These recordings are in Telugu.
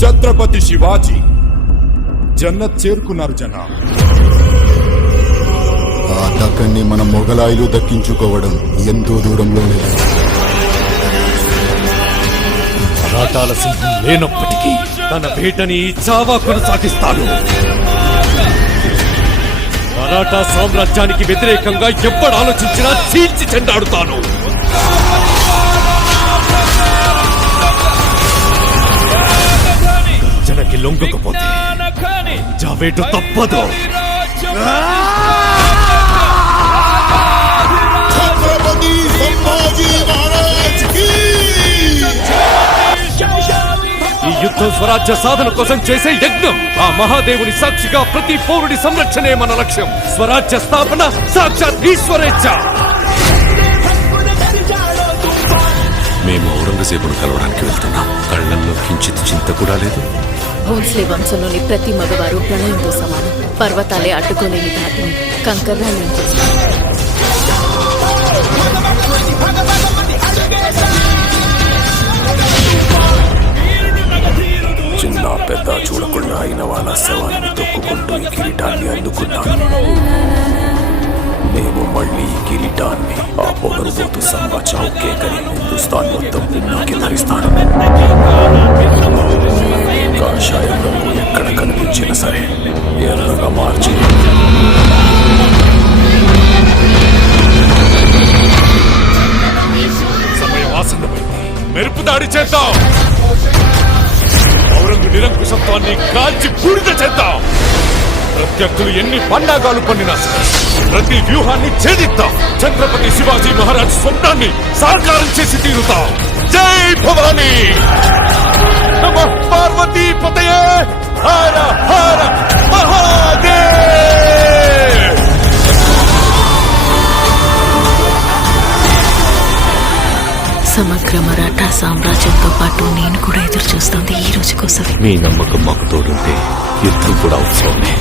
ఛత్రపతి శివాజీ జన్నత్ చేరుకున్నారు జనా. ఆ దక్కన్ని మన మొఘలాయులు దక్కించుకోవడం ఎంతో దూరంలో లేదు. మరాఠాల సింహం లేనప్పటికీ తన వేటని చావా కొనసాగిస్తాడు. మరాఠా సామ్రాజ్యానికి వ్యతిరేకంగా ఎప్పుడు ఆలోచించినా చీల్చి చెండాడుతాను. జనకి లొంగకపోతే జావేటు తప్పదు. ఈ యుద్ధం స్వరాజ్య సాధన కోసం చేసే యజ్ఞం. ఆ మహాదేవుని సాక్షిగా ప్రతి పౌరుడి సంరక్షణే మన లక్ష్యం. స్వరాజ్య స్థాపన సాక్షాత్ ఈశ్వరేచ్ఛ. మేము ఔరంగజేబును కలవడానికి వెళ్తున్నాం. కళ్ళల్లో కించిత్ చింత కూడా లేదు. భోన్స్లే వంశంలోని ప్రతి మగవారు ప్రళయంతో సమానం. పర్వతాలే అడ్డుకోలేని ధాటిని కంకర్రాలు చేస్తారు. చిన్న పెద్ద చూడకుండా అయిన వాళ్ళ శవాన్ని తొక్కుకుంటూ ఈ కిరీటాన్ని అందుకున్నాను. మేము మళ్ళీ ఈ కిరీటాన్ని ఆ పొగరుబోతు సంబా చౌకేకని హిందుస్థాన్ మొత్తం పిన్నాకి ధరిస్తాను. కాషాయం రంగు ఎక్కడ కనిపించినా సరే ఎర్రగా మార్చి సమయం ఆసన్నమైంది. మెరుపు దాడి చేద్దాం. ఔరంగు నిరంకుశత్వాన్ని కాల్చి బూడిద చేద్దాం. ప్రత్యర్థులు ఎన్ని పండాగాలు పన్నినా సరే ప్రతి వ్యూహాన్ని ఛేదిద్దాం. ఛత్రపతి శివాజీ మహారాజ్ స్వప్నాన్ని సాకారం చేసి తీరుతాం. జై భవానీ. నమః పార్వతీ పతయే. హర హర మహాదేవ్. సమగ్ర మరాఠా సామ్రాజ్యంతో పాటు నేను కూడా ఎదురు చూస్తుంది ఈ రోజు కోసం. మీ నమ్మకం మాకు తోడుంటే యుద్ధం కూడా అవసరమే.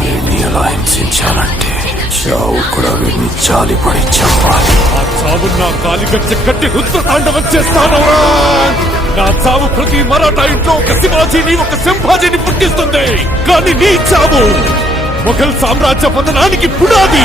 వీడిని ఎలా హింసించాలంటే చావు కూడా వీడిని జాలిపడి చంపాలి. ఆ చావు నా కాలిగచ్చ కట్టి రుద్ర తాండవం చేస్తాను. నా చావు ప్రతి మరాఠా ఇంట్లో ఒక శివాజీని ఒక సంభాజీని పుట్టిస్తుంది. కానీ నీ చావు మొఘల్ సామ్రాజ్య పతనానికి పునాది.